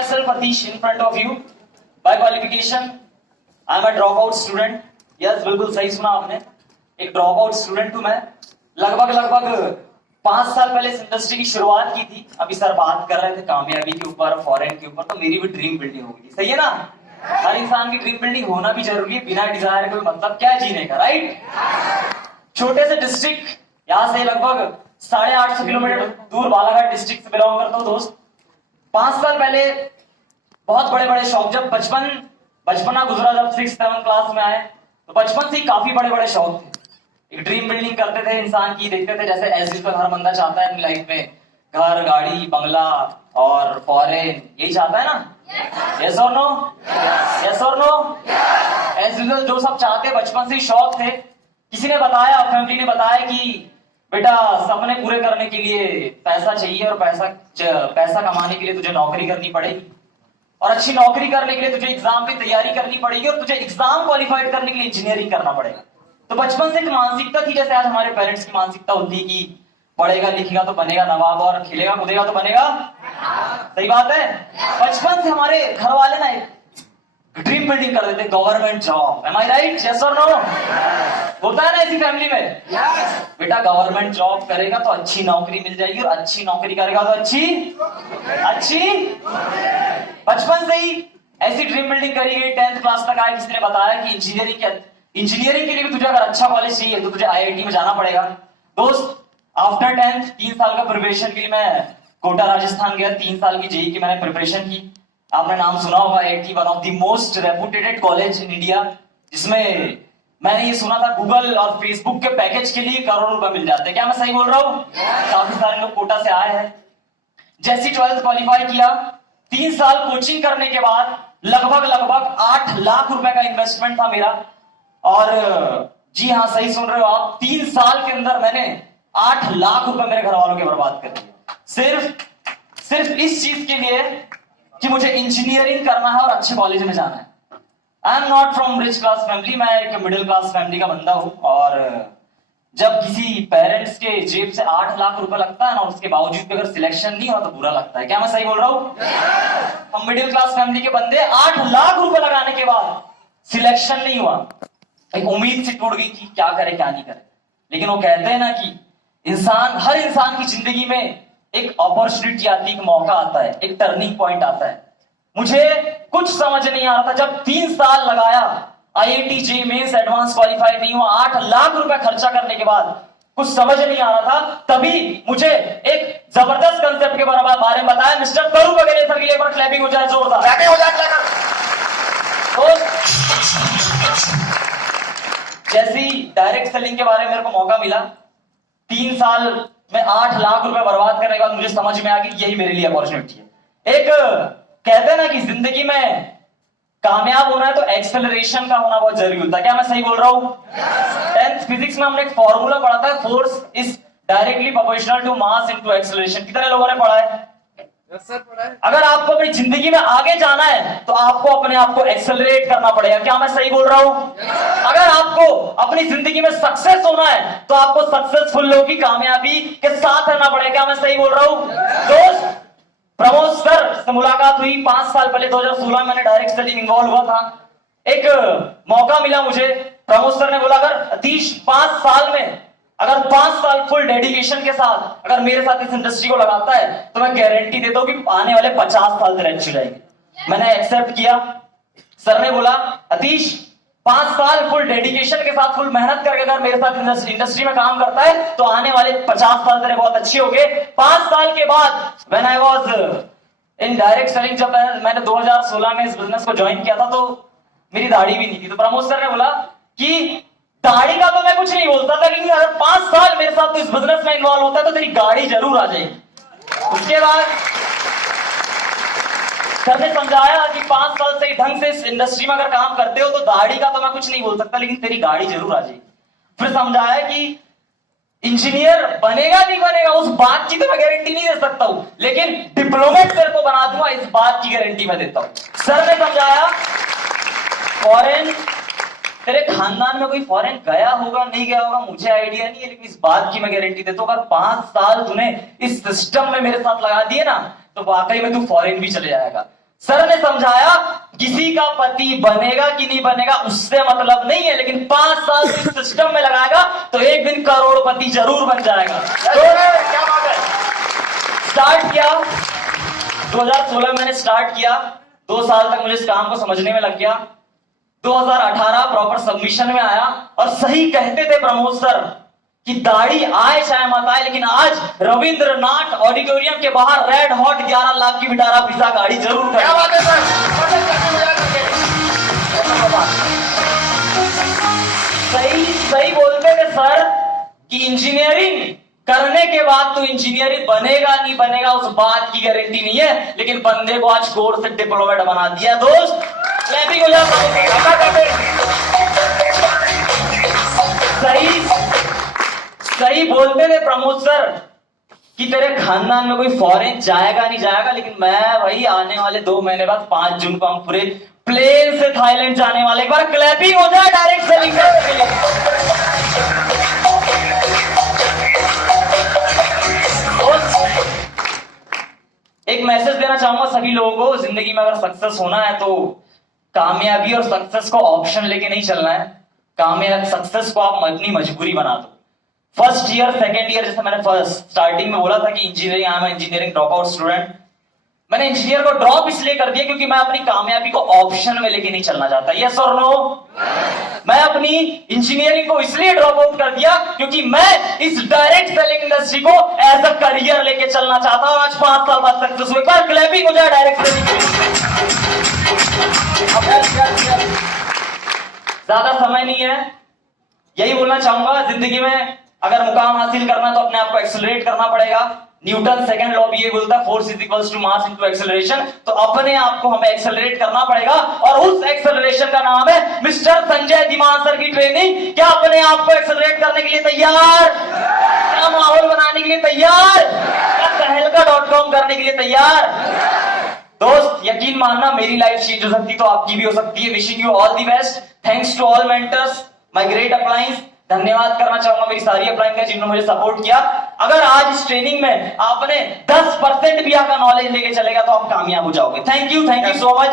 myself Atish in front of you. By qualification, I am a dropout student. Yes, बिल्कुल सही सुना आपने. एक ड्रॉपआउट स्टूडेंट हूं मैं. लगभग 5 साल पहले इस इंडस्ट्री की शुरुआत की थी. अभी सर बात कर रहे थे कामयाबी के ऊपर, फॉरेन के ऊपर, तो मेरी भी ड्रीम बिल्डिंग हो गई. सही है ना? हर इंसान की ड्रीम बिल्डिंग होना भी जरूरी है. बिना डिजायर के मतलब क्या जीने का, राइट? छोटे से डिस्ट्रिक्ट, यहाँ से लगभग 850 किलोमीटर दूर बालाघाट डिस्ट्रिक्ट से बिलोंग करता हूँ दोस्त. 5 साल पहले बहुत बड़े बड़े शौक, जब बचपना गुजरा, जब 6-7 क्लास में आए, तो बचपन से ही काफी बड़े बड़े शौक थे. एक ड्रीम बिल्डिंग करते थे इंसान की, देखते थे जैसे एज यूजुअल हर बंदा चाहता है अपनी लाइफ में घर, गाड़ी, बंगला और फॉरेन, यही चाहता है ना? यस और नो? यस और नो? एज यूजुअल जो सब चाहते बचपन से ही शौक थे. किसी ने बताया, फैमिली ने बताया कि बेटा सपने पूरे करने के लिए पैसा चाहिए और पैसा कमाने के लिए तुझे नौकरी करनी पड़ेगी, और अच्छी नौकरी करने के लिए तुझे एग्जाम की तैयारी करनी पड़ेगी, और तुझे एग्जाम क्वालिफाइड करने के लिए इंजीनियरिंग करना पड़ेगा. तो बचपन से एक मानसिकता थी, जैसे आज हमारे पेरेंट्स की मानसिकता होती है कि पढ़ेगा लिखेगा तो बनेगा नवाब और खेलेगा कूदेगा तो बनेगा. सही बात है. बचपन से हमारे घर वाले ना एक ड्रीम बिल्डिंग कर देते, गवर्नमेंट जॉब. एम आई राइट? यस और नो? होता है ना ऐसी फैमिली में? बेटा गवर्नमेंट जॉब करेगा तो अच्छी नौकरी मिल जाएगी, और अच्छी नौकरी करेगा तो अच्छी बचपन से ही ऐसी ड्रीम बिल्डिंग करी गई. 10th क्लास तक आए, किसी ने बताया कि इंजीनियरिंग के लिए भी तुझे अगर अच्छा कॉलेज चाहिए तो तुझे आईआईटी में जाना पड़ेगा. दोस्त, आफ्टर 10th 3 साल का प्रिपरेशन के लिए मैं कोटा राजस्थान गया. 3 साल की जेईई की मैंने प्रिपरेशन की. आपने नाम सुना होगा, IIT one of the most reputed college in India, जिसमें मैंने ये सुना था गूगल और फेसबुक के पैकेज के लिए करोड़ों रुपए मिल जाते हैं. क्या मैं सही बोल रहा हूँ? काफी सारे लोग कोटा से आए हैं. जैसी 12th क्वालिफाई किया, 3 साल कोचिंग करने के बाद लगभग 8 लाख रुपए का इन्वेस्टमेंट था मेरा. और जी हाँ, सही सुन रहे हो आप, 3 साल के अंदर मैंने 8 लाख रुपए मेरे घर वालों के बर्बाद कर दिए, सिर्फ इस चीज के लिए कि मुझे इंजीनियरिंग करना है और अच्छे कॉलेज में जाना है. I am not from rich class family, मैं एक मिडिल क्लास फैमिली का बंदा हूं. और जब किसी पेरेंट्स के जेब से 8 लाख रुपए लगता है ना, उसके बावजूद भी अगर सिलेक्शन नहीं हुआ तो बुरा लगता है. क्या मैं सही बोल रहा हूं? हम मिडिल क्लास फैमिली के बंदे, 8 लाख रुपए लगाने के बाद सिलेक्शन नहीं हुआ. एक उम्मीद सी टूट गई कि क्या करे क्या नहीं करे. लेकिन वो कहते हैं ना कि हर इंसान की जिंदगी में एक अपॉर्चुनिटी आती है, एक मौका आता है, एक टर्निंग पॉइंट आता है. मुझे कुछ समझ नहीं आ रहा था. जब 3 साल लगाया, IIT JEE mains advanced qualify नहीं हुआ, 8 लाख रुपए खर्चा करने के बाद कुछ समझ नहीं आ रहा था, तभी मुझे एक जबरदस्त कंसेप्ट के बारे में बताया. मिस्टर करू वगैरह सर के लिए एक बार क्लैपिंग हो जाए, जोरदार क्लैपिंग हो जाए. जैसी डायरेक्ट सेलिंग के बारे में मेरे को मौका मिला, 3 साल में 8 लाख रुपए बर्बाद करने के बाद मुझे समझ में आ गई यही मेरे लिए अपॉर्चुनिटी है. एक कहते हैं ना कि जिंदगी में कामयाब होना है तो एक्सेलरेशन का होना बहुत जरूरी होता है. क्या मैं सही बोल रहा हूं? 10th फिजिक्स में हमने एक फॉर्मूला पढ़ा था, force is directly proportional to mass into acceleration. कितने लोगों ने पढ़ा है? अगर आपको अपनी जिंदगी में आगे जाना है तो आपको अपने आप को एक्सेलरेट करना पड़ेगा. क्या मैं सही बोल रहा हूं? अगर आपको अपनी जिंदगी में सक्सेस होना है तो आपको सक्सेसफुल लोगों की कामयाबी के साथ रहना पड़ेगा. क्या मैं सही बोल रहा हूं? दोस्त, प्रमोद सर से मुलाकात हुई 5 साल पहले, 2016 में मैंने डायरेक्ट सेलिंग इन्वॉल्व हुआ था. एक मौका मिला मुझे. प्रमोद सर ने बोला अगर अतीश 5 साल में अगर 5 साल फुल डेडिकेशन के साथ अगर मेरे साथ इस इंडस्ट्री को लगाता है तो मैं गारंटी देता हूं कि आने वाले 50 साल तेरे अच्छी जाएगी. मैंने एक्सेप्ट किया. सर ने बोला अतीश 5 साल फुल डेडिकेशन के साथ, फुल मेहनत करके अगर मेरे साथ इंडस्ट्री में काम करता है तो आने वाले 50 साल तेरे बहुत अच्छे होंगे. 5 साल के बाद when I was in direct selling, जब मैंने 2016 में इस बिजनेस को ज्वाइन किया था तो मेरी दाढ़ी भी नहीं थी. तो प्रमोद सर ने बोला कि दाढ़ी का तो मैं कुछ नहीं बोलता था, लेकिन अगर 5 साल मेरे साथ तो इस बिजनेस में इन्वॉल्व होता है तो तेरी गाड़ी जरूर आ जाएगी. उसके बाद सर ने समझाया कि 5 साल से ढंग से इस इंडस्ट्री में अगर काम करते हो तो दाढ़ी का तो मैं कुछ नहीं बोल सकता, लेकिन तेरी गाड़ी जरूर आ जाएगी. फिर समझाया कि इंजीनियर बनेगा नहीं बनेगा उस बात की तो मैं गारंटी नहीं दे सकता हूं, लेकिन डिप्लोमेट तेरे को बना दूंगा इस बात की गारंटी मैं देता हूं. सर ने समझाया फॉरेन, तेरे खानदान में कोई फॉरेन गया होगा नहीं गया होगा मुझे आइडिया नहीं है, लेकिन इस बात की मैं गारंटी देता हूं अगर 5 साल तूने इस सिस्टम में मेरे साथ लगा दिए ना तो वाकई में तू फॉरेन भी चले जाएगा. सर ने समझाया किसी का पति बनेगा कि नहीं बनेगा उससे मतलब नहीं है, लेकिन 5 साल इस सिस्टम में लगाएगा तो एक दिन करोड़पति जरूर बन जाएगा। तो क्या बात है। स्टार्ट किया 2016 मैंने स्टार्ट किया, 2 साल तक मुझे इस काम को समझने में लग गया। 2018 प्रॉपर सबमिशन में आया और सही कहते थे प्रमोद सर कि दाढ़ी आए चाहे मत आए, लेकिन आज रविंद्रनाथ ऑडिटोरियम के बाहर रेड हॉट 11 लाख की विटारा पिज्जा गाड़ी जरूर क्या करें। बात है सर। सही सही बोलते थे सर कि इंजीनियरिंग करने के बाद तो इंजीनियरिंग बनेगा नहीं बनेगा उस बात की गारंटी नहीं है, लेकिन बंदे को आज कोर्स से डिप्लोमेट बना दिया। दोस्त क्लैपिंग हो जाए। सही बोलते थे प्रमोद सर कि तेरे खानदान में कोई फॉरेन जाएगा नहीं जाएगा, लेकिन मैं वही आने वाले 2 महीने बाद 5 जून को हम पूरे प्लेन से थाईलैंड जाने वाले। एक बार क्लैपिंग हो जाए डायरेक्ट सेलिंग करने के लिए। एक मैसेज देना चाहूंगा सभी लोगों को, जिंदगी में अगर सक्सेस होना है तो कामयाबी और सक्सेस को ऑप्शन लेके नहीं चलना है। कामयाब सक्सेस को आप अपनी मजबूरी बना दो। फर्स्ट ईयर सेकेंड ईयर, जैसे मैंने फर्स्ट स्टार्टिंग में बोला था कि engineering, I am engineering drop out student. मैंने इंजीनियर को ड्रॉप इसलिए कर दिया क्योंकि मैं अपनी कामयाबी को ऑप्शन में लेके नहीं चलना चाहता। यस और नो? मैं अपनी इंजीनियरिंग को इसलिए ड्रॉप आउट कर दिया क्योंकि मैं इस डायरेक्ट सेलिंग इंडस्ट्री को एज अ करियर लेके चलना चाहता हूं। आज 5 साल बाद सक्सेस हुए। एक बार क्लैपिंग हो जाए डायरेक्ट सेलिंग के लिए। ज्यादा समय नहीं है, यही बोलना चाहूंगा, जिंदगी में अगर मुकाम हासिल करना है तो अपने आप को एक्सेलरेट करना पड़ेगा। न्यूटन सेकंड लॉ भी ये बोलता है, force is equals to mass into acceleration. तो अपने आप को हमें एक्सेलरेट करना पड़ेगा और उस एक्सेलरेशन का नाम है मिस्टर संजय धीमान सर की ट्रेनिंग। क्या अपने आप को एक्सेलरेट करने के लिए तैयार? क्या माहौल बनाने के लिए तैयार? क्या तहलका.com करने के लिए तैयार? दोस्त यकीन मानना, मेरी लाइफ चेंज हो सकती तो आपकी भी हो सकती है। Wishing you all the best. Thanks to all mentors, my great uplines. धन्यवाद करना चाहूंगा मेरी सारी अपलाइन का जिन्होंने मुझे सपोर्ट किया। अगर आज इस ट्रेनिंग में आपने 10% भी आपका नॉलेज लेके चलेगा तो आप कामयाब हो जाओगे। Thank you so much.